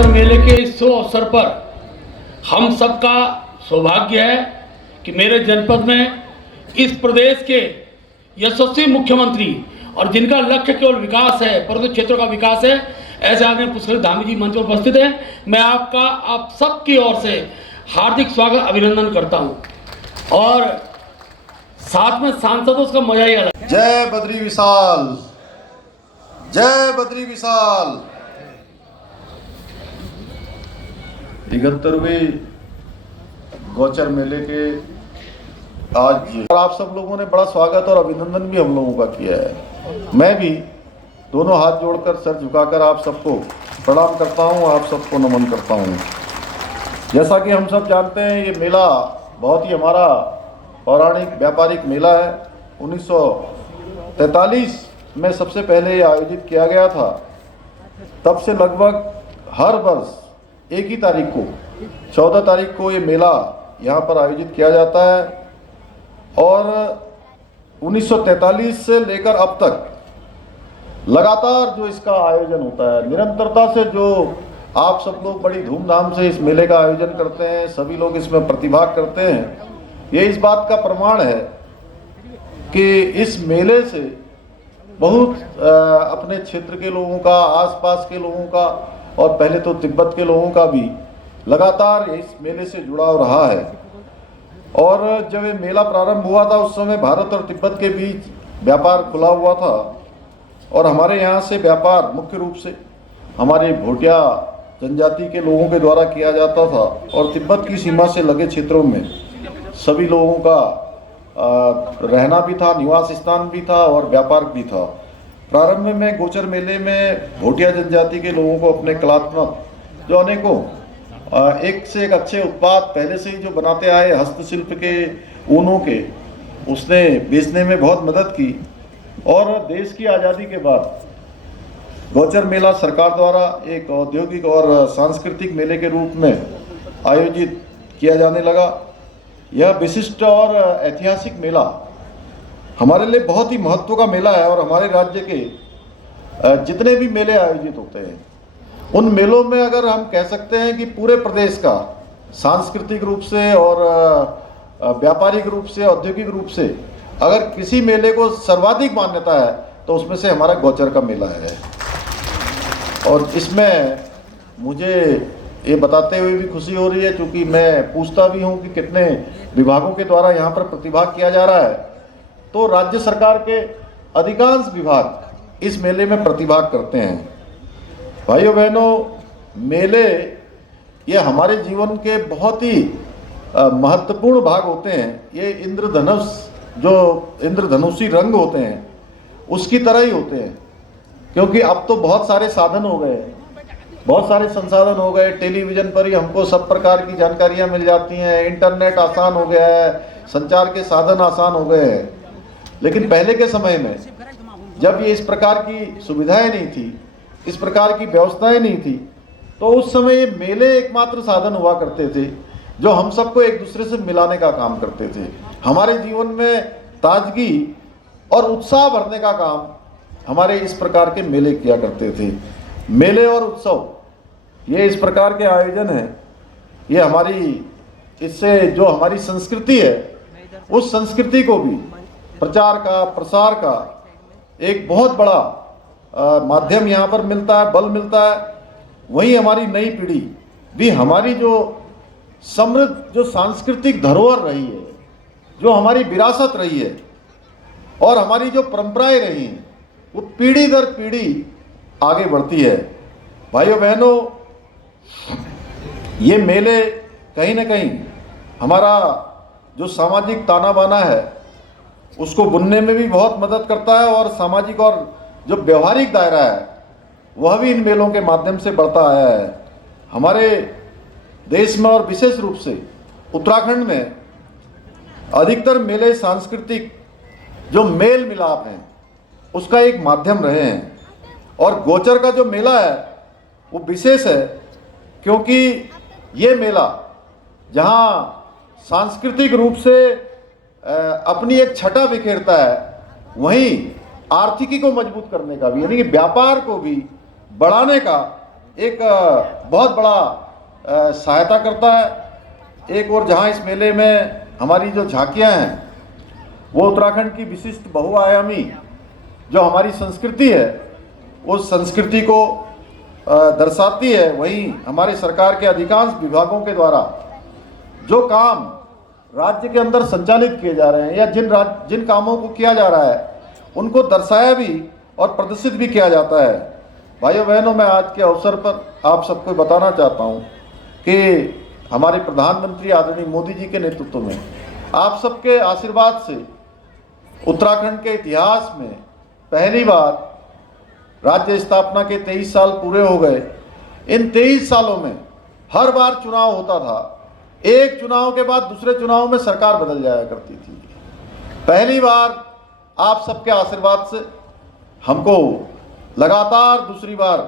गोचर मेले के इस शुभ अवसर पर हम सबका सौभाग्य है कि मेरे जनपद में इस प्रदेश के यशस्वी मुख्यमंत्री और जिनका लक्ष्य केवल विकास है, पर्वतीय क्षेत्रों का विकास है, ऐसे आदरणीय पुष्कर धामी जी मंच पर उपस्थित है। मैं आप सबकी ओर से हार्दिक स्वागत अभिनंदन करता हूं और साथ में सांसदों का मजा ही अलग। जय बद्री विशाल, जय बद्री विशाल। 71वें गोचर मेले के आज आप सब लोगों ने बड़ा स्वागत और अभिनंदन भी हम लोगों का किया है। मैं भी दोनों हाथ जोड़कर सर झुकाकर आप सबको प्रणाम करता हूं, आप सबको नमन करता हूं। जैसा कि हम सब जानते हैं, ये मेला बहुत ही हमारा पौराणिक व्यापारिक मेला है। 1943 में सबसे पहले ये आयोजित किया गया था। तब से लगभग हर वर्ष एक ही तारीख को 14 तारीख को ये मेला यहाँ पर आयोजित किया जाता है और 1943 से लेकर अब तक लगातार जो इसका आयोजन होता है, निरंतरता से जो आप सब लोग बड़ी धूमधाम से इस मेले का आयोजन करते हैं, सभी लोग इसमें प्रतिभाग करते हैं, ये इस बात का प्रमाण है कि इस मेले से बहुत अपने क्षेत्र के लोगों का, आसपास के लोगों का और पहले तो तिब्बत के लोगों का भी लगातार इस मेले से जुड़ाव रहा है। और जब ये मेला प्रारंभ हुआ था उस समय भारत और तिब्बत के बीच व्यापार खुला हुआ था और हमारे यहाँ से व्यापार मुख्य रूप से हमारे भोटिया जनजाति के लोगों के द्वारा किया जाता था और तिब्बत की सीमा से लगे क्षेत्रों में सभी लोगों का रहना भी था, निवास स्थान भी था और व्यापार भी था। प्रारंभ में गोचर मेले में भोटिया जनजाति के लोगों को अपने कलात्मक जो अनेकों एक से एक अच्छे उत्पाद पहले से ही जो बनाते आए हस्तशिल्प के, ऊनों के, उसने बेचने में बहुत मदद की। और देश की आज़ादी के बाद गोचर मेला सरकार द्वारा एक औद्योगिक और सांस्कृतिक मेले के रूप में आयोजित किया जाने लगा। यह विशिष्ट और ऐतिहासिक मेला हमारे लिए बहुत ही महत्व का मेला है और हमारे राज्य के जितने भी मेले आयोजित होते हैं उन मेलों में अगर हम कह सकते हैं कि पूरे प्रदेश का सांस्कृतिक रूप से और व्यापारिक रूप से, औद्योगिक रूप से अगर किसी मेले को सर्वाधिक मान्यता है तो उसमें से हमारा गोचर का मेला है। और इसमें मुझे ये बताते हुए भी खुशी हो रही है क्योंकि मैं पूछता भी हूँ कि कितने विभागों के द्वारा यहाँ पर प्रतिभाग किया जा रहा है, तो राज्य सरकार के अधिकांश विभाग इस मेले में प्रतिभाग करते हैं। भाइयों बहनों, मेले ये हमारे जीवन के बहुत ही महत्वपूर्ण भाग होते हैं। ये इंद्रधनुष, जो इंद्रधनुषी रंग होते हैं उसकी तरह ही होते हैं, क्योंकि अब तो बहुत सारे साधन हो गए, बहुत सारे संसाधन हो गए। टेलीविज़न पर ही हमको सब प्रकार की जानकारियाँ मिल जाती हैं, इंटरनेट आसान हो गया है, संचार के साधन आसान हो गए हैं। लेकिन पहले के समय में जब ये इस प्रकार की सुविधाएं नहीं थी, इस प्रकार की व्यवस्थाएं नहीं थी, तो उस समय ये मेले एकमात्र साधन हुआ करते थे जो हम सबको एक दूसरे से मिलाने का काम करते थे, हमारे जीवन में ताजगी और उत्साह भरने का काम हमारे इस प्रकार के मेले किया करते थे। मेले और उत्सव ये इस प्रकार के आयोजन हैं, ये हमारी, इससे जो हमारी संस्कृति है उस संस्कृति को भी प्रचार का, प्रसार का एक बहुत बड़ा माध्यम यहाँ पर मिलता है, बल मिलता है। वहीं हमारी नई पीढ़ी भी हमारी जो समृद्ध, जो सांस्कृतिक धरोहर रही है, जो हमारी विरासत रही है और हमारी जो परंपराएं रही हैं, वो पीढ़ी दर पीढ़ी आगे बढ़ती है। भाइयों बहनों, ये मेले कहीं ना कहीं हमारा जो सामाजिक ताना बाना है उसको बुनने में भी बहुत मदद करता है और सामाजिक और जो व्यवहारिक दायरा है वह भी इन मेलों के माध्यम से बढ़ता आया है। हमारे देश में और विशेष रूप से उत्तराखंड में अधिकतर मेले सांस्कृतिक जो मेल मिलाप हैं उसका एक माध्यम रहे हैं। और गोचर का जो मेला है वो विशेष है क्योंकि ये मेला जहाँ सांस्कृतिक रूप से अपनी एक छटा बिखेरता है, वहीं आर्थिकी को मजबूत करने का भी, यानी कि व्यापार को भी बढ़ाने का एक बहुत बड़ा सहायता करता है। एक और जहाँ इस मेले में हमारी जो झांकियाँ हैं वो उत्तराखंड की विशिष्ट बहुआयामी जो हमारी संस्कृति है उस संस्कृति को दर्शाती है, वहीं हमारे सरकार के अधिकांश विभागों के द्वारा जो काम राज्य के अंदर संचालित किए जा रहे हैं या जिन कामों को किया जा रहा है उनको दर्शाया भी और प्रदर्शित भी किया जाता है। भाइयों बहनों, मैं आज के अवसर पर आप सबको बताना चाहता हूं कि हमारे प्रधानमंत्री आदरणीय मोदी जी के नेतृत्व में आप सबके आशीर्वाद से उत्तराखंड के इतिहास में पहली बार राज्य स्थापना के 23 साल पूरे हो गए। इन 23 सालों में हर बार चुनाव होता था, एक चुनाव के बाद दूसरे चुनाव में सरकार बदल जाया करती थी। पहली बार आप सबके आशीर्वाद से हमको लगातार दूसरी बार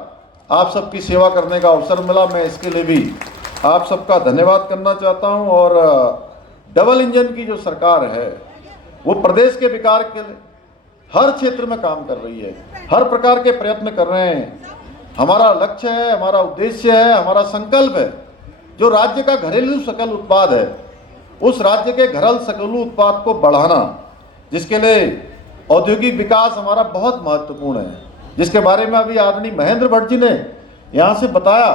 आप सबकी सेवा करने का अवसर मिला। मैं इसके लिए भी आप सबका धन्यवाद करना चाहता हूं। और डबल इंजन की जो सरकार है वो प्रदेश के विकास के लिए हर क्षेत्र में काम कर रही है, हर प्रकार के प्रयत्न कर रहे हैं। हमारा लक्ष्य है, हमारा उद्देश्य है, हमारा संकल्प है, जो राज्य का घरेलू सकल उत्पाद है उस राज्य के घरेलू सकल उत्पाद को बढ़ाना, जिसके लिए औद्योगिक विकास हमारा बहुत महत्वपूर्ण है, जिसके बारे में अभी आदरणीय महेंद्र भट्ट जी ने यहाँ से बताया,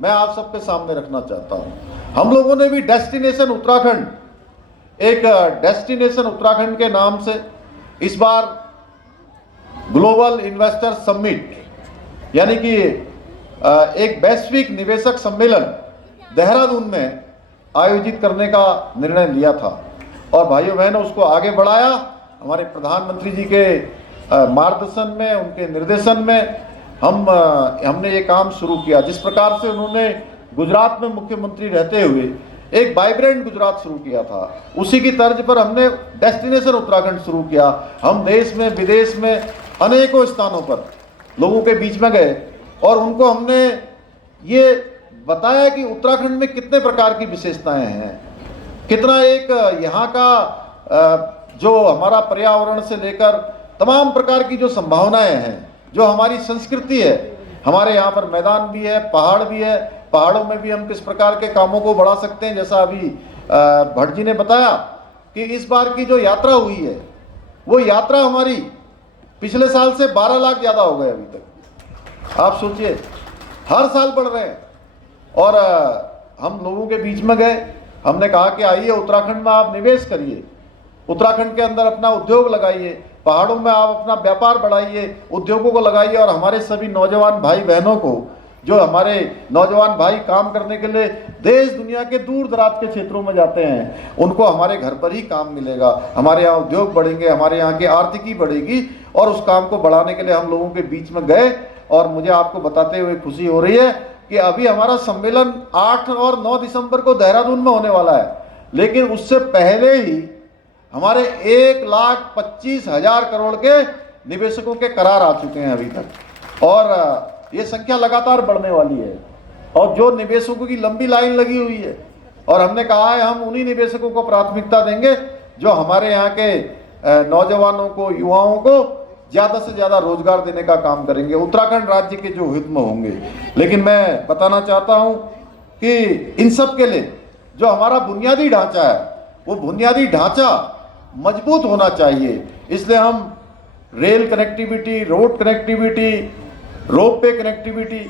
मैं आप सबके सामने रखना चाहता हूँ। हम लोगों ने भी डेस्टिनेशन उत्तराखंड, एक डेस्टिनेशन उत्तराखंड के नाम से इस बार ग्लोबल इन्वेस्टर समिट यानी कि एक वैश्विक निवेशक सम्मेलन देहरादून में आयोजित करने का निर्णय लिया था। और भाइयों बहनों, उसको आगे बढ़ाया हमारे प्रधानमंत्री जी के मार्गदर्शन में, उनके निर्देशन में हमने ये काम शुरू किया। जिस प्रकार से उन्होंने गुजरात में मुख्यमंत्री रहते हुए एक वाइब्रेंट गुजरात शुरू किया था, उसी की तर्ज पर हमने डेस्टिनेशन उत्तराखंड शुरू किया। हम देश में विदेश में अनेकों स्थानों पर लोगों के बीच में गए और उनको हमने ये बताया कि उत्तराखंड में कितने प्रकार की विशेषताएं हैं, कितना एक यहाँ का जो हमारा पर्यावरण से लेकर तमाम प्रकार की जो संभावनाएं हैं, जो हमारी संस्कृति है, हमारे यहाँ पर मैदान भी है, पहाड़ भी है, पहाड़ों में भी हम किस प्रकार के कामों को बढ़ा सकते हैं। जैसा अभी भट्ट जी ने बताया कि इस बार की जो यात्रा हुई है वो यात्रा हमारी पिछले साल से 12 लाख ज़्यादा हो गए अभी तक। आप सोचिए, हर साल बढ़ रहे हैं। और हम लोगों के बीच में गए, हमने कहा कि आइए उत्तराखंड में आप निवेश करिए, उत्तराखंड के अंदर अपना उद्योग लगाइए, पहाड़ों में आप अपना व्यापार बढ़ाइए, उद्योगों को लगाइए। और हमारे सभी नौजवान भाई बहनों को, जो हमारे नौजवान भाई काम करने के लिए देश दुनिया के दूर दराज के क्षेत्रों में जाते हैं, उनको हमारे घर पर ही काम मिलेगा, हमारे यहाँ उद्योग बढ़ेंगे, हमारे यहाँ की आर्थिकी बढ़ेगी। और उस काम को बढ़ाने के लिए हम लोगों के बीच में गए। और मुझे आपको बताते हुए खुशी हो रही है कि अभी हमारा सम्मेलन 8 और 9 दिसंबर को देहरादून में होने वाला है, लेकिन उससे पहले ही हमारे 1,25,000 करोड़ के निवेशकों के करार आ चुके हैं अभी तक। और ये संख्या लगातार बढ़ने वाली है और जो निवेशकों की लंबी लाइन लगी हुई है। और हमने कहा है हम उन्हीं निवेशकों को प्राथमिकता देंगे जो हमारे यहाँ के नौजवानों को, युवाओं को ज़्यादा से ज़्यादा रोजगार देने का काम करेंगे, उत्तराखंड राज्य के जो हित में होंगे। लेकिन मैं बताना चाहता हूँ कि इन सब के लिए जो हमारा बुनियादी ढांचा है वो बुनियादी ढांचा मजबूत होना चाहिए। इसलिए हम rail connectivity, road connectivity, ropeway connectivity,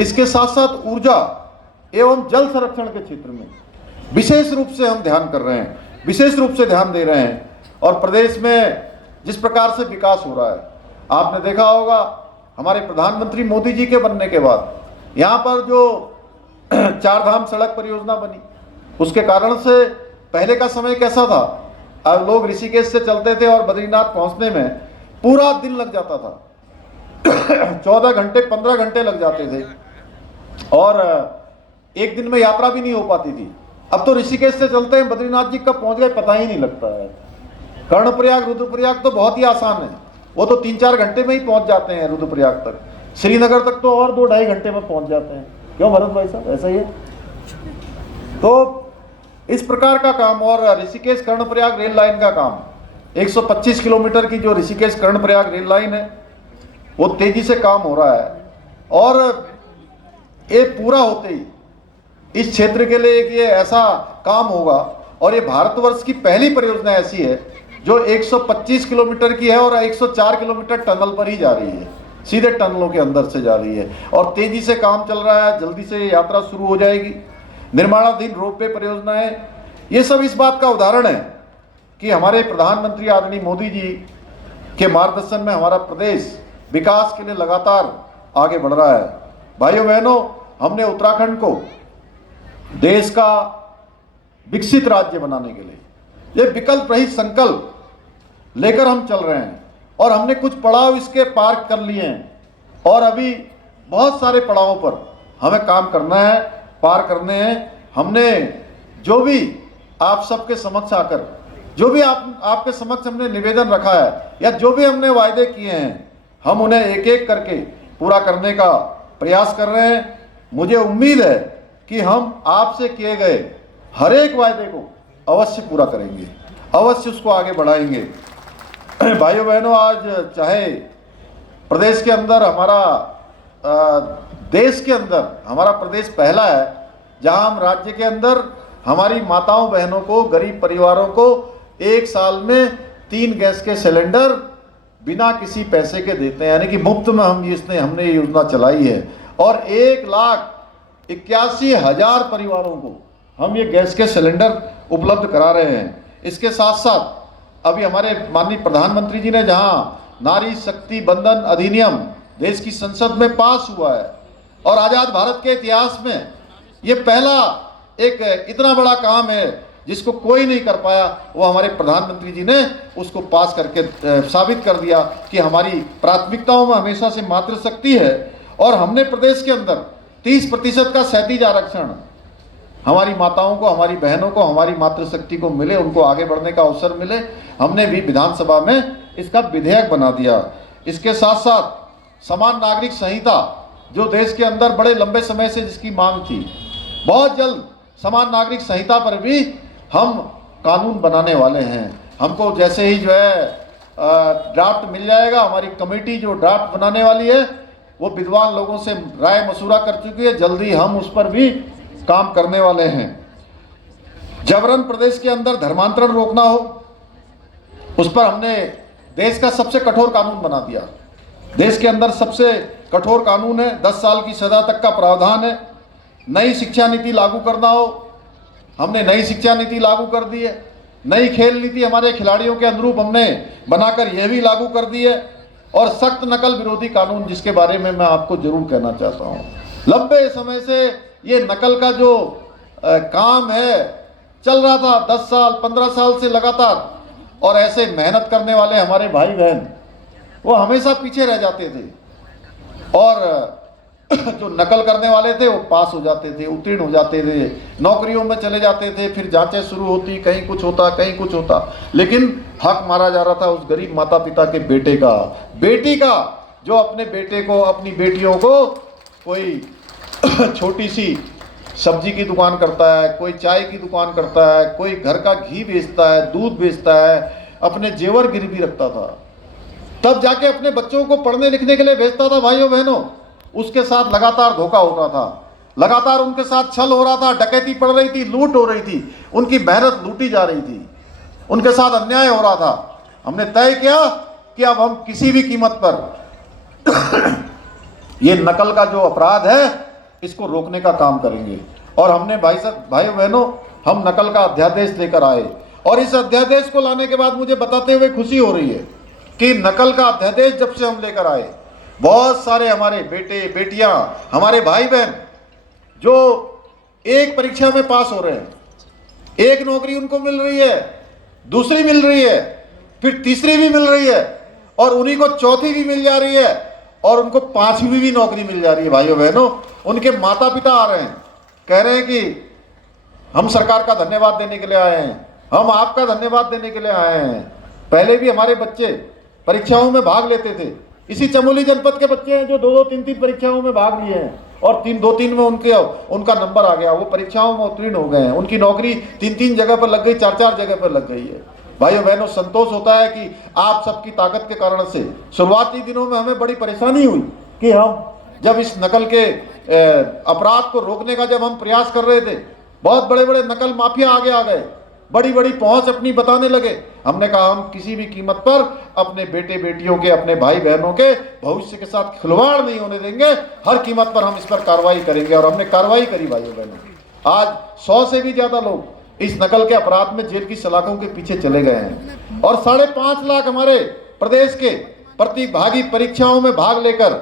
इसके साथ साथ ऊर्जा एवं जल संरक्षण के क्षेत्र में विशेष रूप से हम ध्यान कर रहे हैं, विशेष रूप से ध्यान दे रहे हैं। और प्रदेश में जिस प्रकार से विकास हो रहा है, आपने देखा होगा हमारे प्रधानमंत्री मोदी जी के बनने के बाद यहाँ पर जो 4 धाम सड़क परियोजना बनी, उसके कारण से पहले का समय कैसा था, अब लोग ऋषिकेश से चलते थे और बद्रीनाथ पहुँचने में पूरा दिन लग जाता था 14 घंटे 15 घंटे लग जाते थे और एक दिन में यात्रा भी नहीं हो पाती थी। अब तो ऋषिकेश से चलते हैं, बद्रीनाथ जी कब पहुंच गए पता ही नहीं लगता है। कर्णप्रयाग, रुद्रप्रयाग तो बहुत ही आसान है, वो तो 3-4 घंटे में ही पहुंच जाते हैं रुद्रप्रयाग तक। श्रीनगर तक तो और 2-2.5 घंटे में पहुंच जाते हैं। क्यों भरत भाई साहब, ऐसा ही है। तो इस प्रकार का काम, और ऋषिकेश कर्णप्रयाग रेल लाइन का काम, 125 किलोमीटर की जो ऋषिकेश कर्णप्रयाग रेल लाइन है वो तेजी से काम हो रहा है। और ये पूरा होते ही इस क्षेत्र के लिए एक ये ऐसा काम होगा, और ये भारतवर्ष की पहली परियोजना ऐसी है जो 125 किलोमीटर की है और 104 किलोमीटर टनल पर ही जा रही है, सीधे टनलों के अंदर से जा रही है, और तेजी से काम चल रहा है, जल्दी से यात्रा शुरू हो जाएगी। निर्माणाधीन रोपवे परियोजनाएं, ये सब इस बात का उदाहरण है कि हमारे प्रधानमंत्री आदरणीय मोदी जी के मार्गदर्शन में हमारा प्रदेश विकास के लिए लगातार आगे बढ़ रहा है। भाइयों बहनों, हमने उत्तराखंड को देश का विकसित राज्य बनाने के लिए ये विकल्प रहित संकल्प लेकर हम चल रहे हैं, और हमने कुछ पड़ाव इसके पार कर लिए हैं, और अभी बहुत सारे पड़ावों पर हमें काम करना है, पार करने हैं। हमने जो भी आप सबके समक्ष आकर जो भी आपके समक्ष हमने निवेदन रखा है या जो भी हमने वायदे किए हैं, हम उन्हें एक एक करके पूरा करने का प्रयास कर रहे हैं। मुझे उम्मीद है कि हम आपसे किए गए हर एक वायदे को अवश्य पूरा करेंगे, अवश्य उसको आगे बढ़ाएंगे। भाइयों बहनों, आज चाहे प्रदेश के अंदर देश के अंदर हमारा प्रदेश पहला है जहां हम राज्य के अंदर हमारी माताओं बहनों को, गरीब परिवारों को एक साल में 3 गैस के सिलेंडर बिना किसी पैसे के देते हैं, यानी कि मुफ्त में हमने ये योजना चलाई है, और 1,81,000 परिवारों को हम ये गैस के सिलेंडर उपलब्ध करा रहे हैं। इसके साथ साथ अभी हमारे माननीय प्रधानमंत्री जी ने जहां नारी शक्ति बंधन अधिनियम देश की संसद में पास हुआ है, और आज़ाद भारत के इतिहास में ये पहला एक इतना बड़ा काम है जिसको कोई नहीं कर पाया, वो हमारे प्रधानमंत्री जी ने उसको पास करके साबित कर दिया कि हमारी प्राथमिकताओं में हमेशा से मातृशक्ति है। और हमने प्रदेश के अंदर 30% का सहतीज आरक्षण हमारी माताओं को, हमारी बहनों को, हमारी मातृशक्ति को मिले, उनको आगे बढ़ने का अवसर मिले। हमने भी विधानसभा में इसका विधेयक बना दिया। इसके साथ साथ समान नागरिक संहिता, जो देश के अंदर बड़े लंबे समय से जिसकी मांग थी, बहुत जल्द समान नागरिक संहिता पर भी हम कानून बनाने वाले हैं। हमको जैसे ही जो है ड्राफ्ट मिल जाएगा, हमारी कमेटी जो ड्राफ्ट बनाने वाली है वो विद्वान लोगों से राय मशूरा कर चुकी है, जल्दी हम उस पर भी काम करने वाले हैं। जबरन प्रदेश के अंदर धर्मांतरण रोकना हो, उस पर हमने देश का सबसे कठोर कानून बना दिया। देश के अंदर सबसे कठोर कानून है, 10 साल की सजा तक का प्रावधान है। नई शिक्षा नीति लागू करना हो, हमने नई शिक्षा नीति लागू कर दी है। नई खेल नीति हमारे खिलाड़ियों के अनुरूप हमने बनाकर यह भी लागू कर दी है। और सख्त नकल विरोधी कानून, जिसके बारे में मैं आपको जरूर कहना चाहता हूँ, लंबे समय से ये नकल का जो काम है चल रहा था, 10 साल 15 साल से लगातार, और ऐसे मेहनत करने वाले हमारे भाई बहन वो हमेशा पीछे रह जाते थे, और जो नकल करने वाले थे वो पास हो जाते थे, उत्तीर्ण हो जाते थे, नौकरियों में चले जाते थे, फिर जांचें शुरू होती, कहीं कुछ होता कहीं कुछ होता, लेकिन हक मारा जा रहा था उस गरीब माता पिता के बेटे का, बेटी का, जो अपने बेटे को, अपनी बेटियों को कोई छोटी सी सब्जी की दुकान करता है, कोई चाय की दुकान करता है, कोई घर का घी बेचता है, दूध बेचता है, अपने जेवर गिरवी रखता था, तब जाके अपने बच्चों को पढ़ने लिखने के लिए भेजता था। भाइयों बहनों, उसके साथ लगातार धोखा होता था, लगातार उनके साथ छल हो रहा था, डकैती पड़ रही थी, लूट हो रही थी, उनकी मेहनत लूटी जा रही थी, उनके साथ अन्याय हो रहा था। हमने तय किया कि अब हम किसी भी कीमत पर ये नकल का जो अपराध है इसको रोकने का काम करेंगे। और हमने भाइयों बहनों, हम नकल का अध्यादेश लेकर आए, और इस अध्यादेश को लाने के बाद मुझे बताते हुए खुशी हो रही है कि नकल का अध्यादेश जब से हम लेकर आए, बहुत सारे हमारे बेटे बेटियां, हमारे भाई बहन जो एक परीक्षा में पास हो रहे हैं, एक नौकरी उनको मिल रही है, दूसरी मिल रही है, फिर तीसरी भी मिल रही है, और उन्हीं को चौथी भी मिल जा रही है, और उनको 5वीं भी नौकरी मिल जा रही है। भाइयों बहनों, उनके माता पिता आ रहे हैं, कह रहे हैं कि हम सरकार का धन्यवाद देने के लिए आए हैं, हम आपका धन्यवाद देने के लिए आए हैं। पहले भी हमारे बच्चे परीक्षाओं में भाग लेते थे, इसी चमोली जनपद के बच्चे हैं जो 2-2, 3-3 परीक्षाओं में भाग लिए हैं, और 2-3 में उनका नंबर आ गया, वो परीक्षाओं में उत्तीर्ण हो गए हैं, उनकी नौकरी 3-3 जगह पर लग गई, 4-4 जगह पर लग गई है। भाइयों बहनों, संतोष होता है कि आप सबकी ताकत के कारण से शुरुआती दिनों में हमें बड़ी परेशानी हुई कि हम जब इस नकल के अपराध को रोकने का जब हम प्रयास कर रहे थे, बहुत बड़े बड़े नकल माफिया आगे आ गए, बड़ी बड़ी पहुंच अपनी बताने लगे। हमने कहा हम किसी भी कीमत पर अपने बेटे बेटियों के, अपने भाई बहनों के भविष्य के साथ खिलवाड़ नहीं होने देंगे, हर कीमत पर हम इस पर कार्रवाई करेंगे। और हमने कार्रवाई करी भाइयों बहनों। आज 100 से भी ज्यादा लोग इस नकल के अपराध में जेल की सलाखों के पीछे चले गए हैं। और 5.5 लाख हमारे प्रदेश के प्रतिभागी परीक्षाओं में भाग लेकर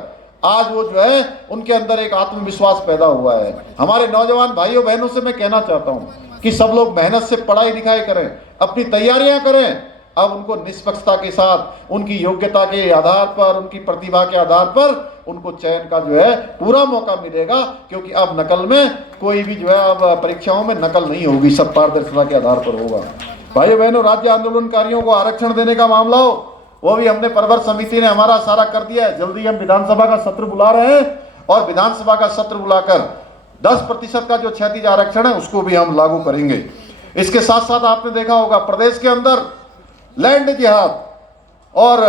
आज वो जो है उनके अंदर एक आत्मविश्वास पैदा हुआ है। हमारे नौजवान भाइयों बहनों से मैं कहना चाहता हूं कि सब लोग मेहनत से पढ़ाई लिखाई करें, अपनी तैयारियां करें। अब उनको निष्पक्षता के साथ, उनकी योग्यता के आधार पर, उनकी प्रतिभा के आधार पर उनको चयन का जो है पूरा मौका मिलेगा, क्योंकि अब नकल में कोई भी जो है अब परीक्षाओं में नकल नहीं होगी, सब पारदर्शिता के आधार पर होगा। भाइयों बहनों, राज्य आंदोलनकारियों को आरक्षण देने का मामला हो, वो भी हमने प्रवर समिति ने हमारा सारा कर दिया है। जल्दी हम विधानसभा का सत्र बुला रहे हैं और विधानसभा का सत्र बुलाकर 10% का जो क्षैतिज आरक्षण है उसको भी हम लागू करेंगे। इसके साथ साथ आपने देखा होगा प्रदेश के अंदर लैंड जिहाद और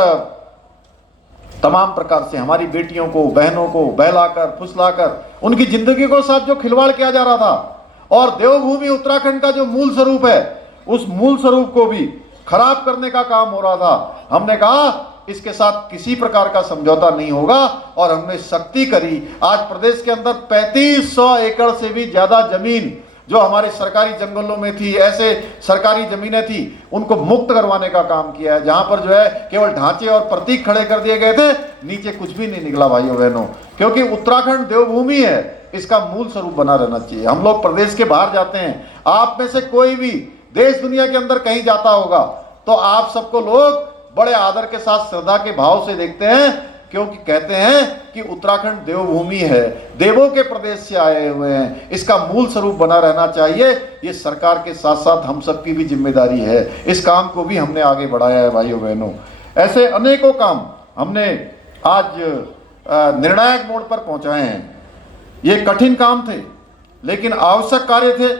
तमाम प्रकार से हमारी बेटियों को, बहनों को बहलाकर फुसलाकर उनकी जिंदगी को साथ जो खिलवाड़ किया जा रहा था, और देवभूमि उत्तराखंड का जो मूल स्वरूप है उस मूल स्वरूप को भी खराब करने का काम हो रहा था। हमने कहा इसके साथ किसी प्रकार का समझौता नहीं होगा और हमने सख्ती करी। आज प्रदेश के अंदर 3500 एकड़ से भी ज्यादा जमीन जो हमारे सरकारी जंगलों में थी, ऐसे सरकारी जमीनें थी, उनको मुक्त करवाने का काम किया है। जहां पर जो है केवल ढांचे और प्रतीक खड़े कर दिए गए थे, नीचे कुछ भी नहीं निकला भाइयों बहनों, क्योंकि उत्तराखंड देवभूमि है, इसका मूल स्वरूप बना रहना चाहिए। हम लोग प्रदेश के बाहर जाते हैं, आप में से कोई भी देश दुनिया के अंदर कहीं जाता होगा तो आप सबको लोग बड़े आदर के साथ श्रद्धा के भाव से देखते हैं, क्योंकि कहते हैं कि उत्तराखंड देवभूमि है, देवों के प्रदेश से आए हुए हैं, इसका मूल स्वरूप बना रहना चाहिए। ये सरकार के साथ साथ हम सबकी भी जिम्मेदारी है। इस काम को भी हमने आगे बढ़ाया है भाइयों बहनों। ऐसे अनेकों काम हमने आज निर्णायक मोड़ पर पहुंचाए हैं। ये कठिन काम थे लेकिन आवश्यक कार्य थे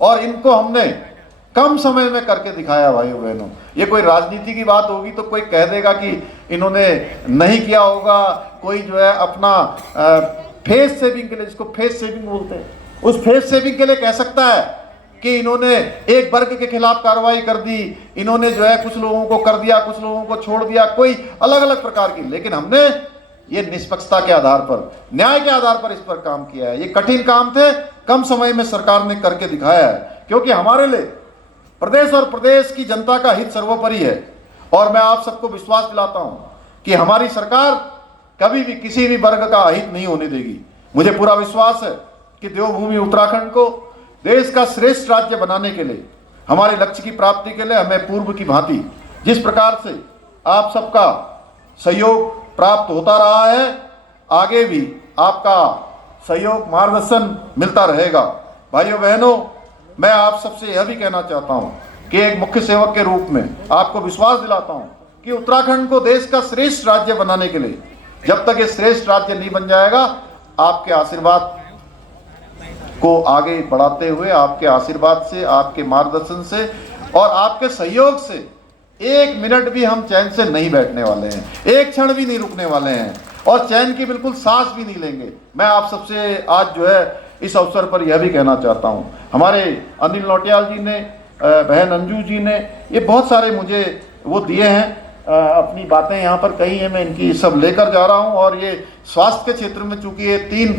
और इनको हमने कम समय में करके दिखाया भाइयों बहनों। ये कोई राजनीति की बात होगी तो कोई कह देगा कि इन्होंने नहीं किया होगा, कोई जो है अपना फेस सेविंग के लिए, जिसको फेस सेविंग बोलते हैं, उस फेस सेविंग के लिए कह सकता है कि इन्होंने एक वर्ग के खिलाफ कार्रवाई कर दी, इन्होंने जो है कुछ लोगों को कर दिया, कुछ लोगों को छोड़ दिया, कोई अलग अलग प्रकार की। लेकिन हमने ये निष्पक्षता के आधार पर, न्याय के आधार पर इस पर काम किया है। ये कठिन काम थे, कम समय में सरकार ने करके दिखाया है, क्योंकि हमारे लिए प्रदेश और प्रदेश की जनता का हित सर्वोपरि है। और मैं आप सबको विश्वास दिलाता हूं कि हमारी सरकार कभी भी किसी भी वर्ग का अहित नहीं होने देगी। मुझे पूरा विश्वास है कि देवभूमि उत्तराखंड को देश का श्रेष्ठ राज्य बनाने के लिए, हमारे लक्ष्य की प्राप्ति के लिए हमें पूर्व की भांति जिस प्रकार से आप सबका सहयोग प्राप्त होता रहा है, आगे भी आपका सहयोग मार्गदर्शन मिलता रहेगा। भाइयों बहनों, मैं आप सबसे यह भी कहना चाहता हूं कि एक मुख्य सेवक के रूप में आपको विश्वास दिलाता हूं कि उत्तराखंड को देश का श्रेष्ठ राज्य बनाने के लिए, जब तक ये श्रेष्ठ राज्य नहीं बन जाएगा, आपके आशीर्वाद को आगे बढ़ाते हुए, आपके आशीर्वाद से, आपके मार्गदर्शन से और आपके सहयोग से एक मिनट भी हम चैन से नहीं बैठने वाले हैं, एक क्षण भी नहीं रुकने वाले हैं और चैन की बिल्कुल सांस भी नहीं लेंगे। मैं आप सबसे आज जो है इस अवसर पर यह भी कहना चाहता हूं, हमारे अनिल नौटियाल जी ने, बहन अंजू जी ने, ये बहुत सारे मुझे वो दिए हैं, अपनी बातें यहाँ पर कही हैं, मैं इनकी सब लेकर जा रहा हूँ। और ये स्वास्थ्य के क्षेत्र में चूंकि ये 3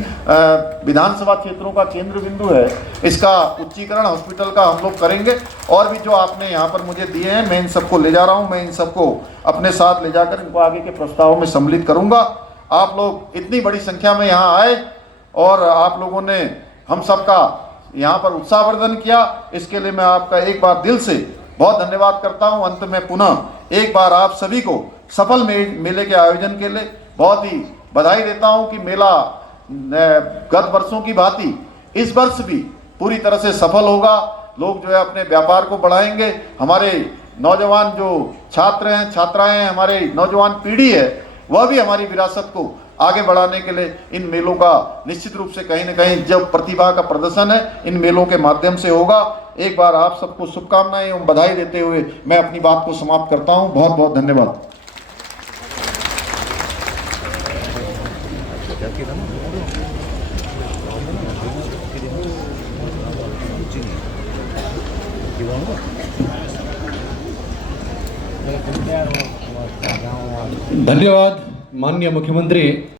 विधानसभा क्षेत्रों का केंद्र बिंदु है, इसका उच्चीकरण हॉस्पिटल का हम लोग करेंगे। और भी जो आपने यहाँ पर मुझे दिए हैं, मैं इन सबको ले जा रहा हूँ, मैं इन सबको अपने साथ ले जाकर इनको आगे के प्रस्तावों में सम्मिलित करूँगा। आप लोग इतनी बड़ी संख्या में यहाँ आए और आप लोगों ने हम सबका यहाँ पर उत्साहवर्धन किया, इसके लिए मैं आपका एक बार दिल से बहुत धन्यवाद करता हूँ। अंत में पुनः एक बार आप सभी को सफल मेले के आयोजन के लिए बहुत ही बधाई देता हूँ कि मेला गत वर्षों की भांति इस वर्ष भी पूरी तरह से सफल होगा। लोग जो है अपने व्यापार को बढ़ाएंगे, हमारे नौजवान जो छात्र हैं, छात्राएं हैं, हमारे नौजवान पीढ़ी है, वह भी हमारी विरासत को आगे बढ़ाने के लिए इन मेलों का निश्चित रूप से कहीं न कहीं जब प्रतिभा का प्रदर्शन है इन मेलों के माध्यम से होगा। एक बार आप सबको शुभकामनाएं एवं बधाई देते हुए मैं अपनी बात को समाप्त करता हूं। बहुत बहुत धन्यवाद। धन्यवाद माननीय मुख्यमंत्री।